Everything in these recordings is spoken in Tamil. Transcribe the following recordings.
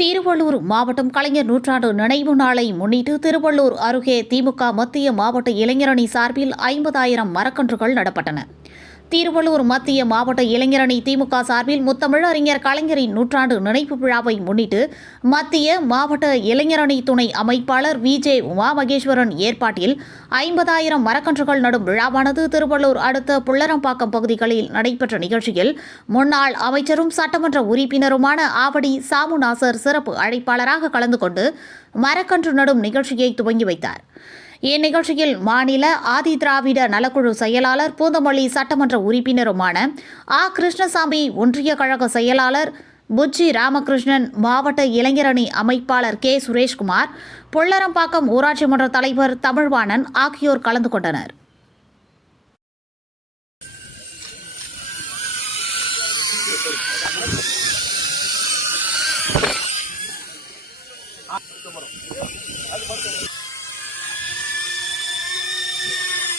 திருவள்ளூர் மாவட்டம் கலைஞர் நூற்றாண்டு நினைவு நாளை முன்னிட்டு திருவள்ளூர் அருகே திமுக மத்திய மாவட்ட இளைஞரணி சார்பில் ஐம்பதாயிரம் மரக்கன்றுகள் நடப்பட்டன. திருவள்ளூர் மத்திய மாவட்ட இளைஞரணி திமுக சார்பில் முத்தமிழறிஞர் கலைஞரின் நூற்றாண்டு நினைவு விழாவை முன்னிட்டு மத்திய மாவட்ட இளைஞரணி துணை அமைப்பாளர் வி ஜே உமா மகேஸ்வரன் ஏற்பாட்டில் ஐம்பதாயிரம் மரக்கன்றுகள் நடும் விழாவானது திருவள்ளூர் அடுத்த புள்ளரம்பாக்கம் பகுதிகளில் நடைபெற்ற நிகழ்ச்சியில் முன்னாள் அமைச்சரும் சட்டமன்ற உறுப்பினருமான ஆவடி சாமுநாசர் சிறப்பு அழைப்பாளராக கலந்து கொண்டு மரக்கன்று நடும் நிகழ்ச்சியை துவங்கி வைத்தார். இந்நிகழ்ச்சியில் மாநில ஆதி திராவிட நலக்குழு செயலாளர் பூந்தமல்லி சட்டமன்ற உறுப்பினருமான ஆ. கிருஷ்ணசாமி ஒன்றிய கழக செயலாளர் புச்சி ராமகிருஷ்ணன் மாவட்ட இளைஞரணி அமைப்பாளர் கே. சுரேஷ்குமார் பொள்ளரம்பாக்கம் ஊராட்சி மன்ற தலைவர் தமிழ்வாணன் ஆகியோர் கலந்து கொண்டனர்.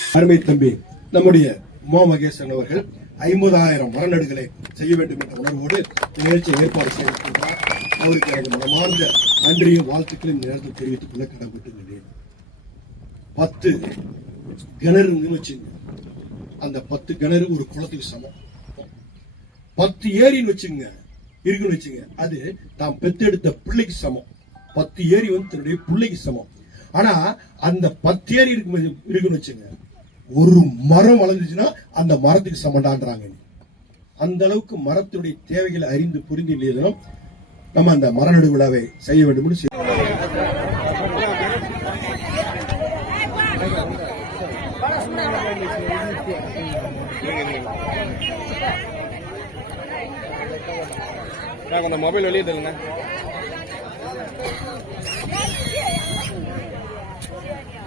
அருமை தம்பி நம்முடைய மோ. மகேசன் அவர்கள் ஐம்பதாயிரம் மரநடுகளை செய்ய வேண்டும் என்ற உணர்வோடு நிகழ்ச்சியை ஏற்பாடு செய்திருக்கின்றார் அவருக்கு எனக்கு மனமார்ந்த நன்றியும் வாழ்த்துக்களும் நேரத்தில் தெரிவித்துக் கொள்ள கடமைப்பட்டுள்ளேன் பத்து கிணறு வச்சுங்க அந்த பத்து கிணறு ஒரு குளத்துக்கு சமம். பத்து ஏரின்னு வச்சுங்க இருக்குன்னு வச்சுங்க அது தாம் பெத்தெடுத்த பிள்ளைக்கு சமம். பத்து ஏரி வந்து தன்னுடைய பிள்ளைக்கு சமம். ஆனா அந்த பத்து ஏரி இருக்கு இருக்குன்னு வச்சுங்க ஒரு மரம் வளர்ந்துச்சுன்னா அந்த மரத்துக்கு சமண்டான்றாங்க. அந்த அளவுக்கு மரத்துடைய தேவைகளை அறிந்து புரிந்து இல்லைய நம்ம அந்த மரநடு விழாவை செய்ய வேண்டும் என்று செய்ய- மொபைல் வெளியே தருங்க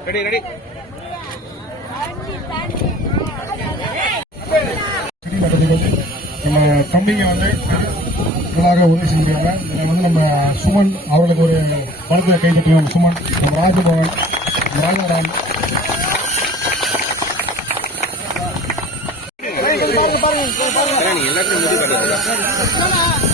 ரெடி ரெடி நம்ம தம்பிங்க வந்து நல்லாக உதவி செஞ்சாங்க இதில் வந்து நம்ம சுமன் அவர்களுக்கு ஒரு படத்தை கைப்பற்றினோம் சுமன் நம்ம ராஜபவன் நம்ம ராஜாராம் எல்லாத்தையும்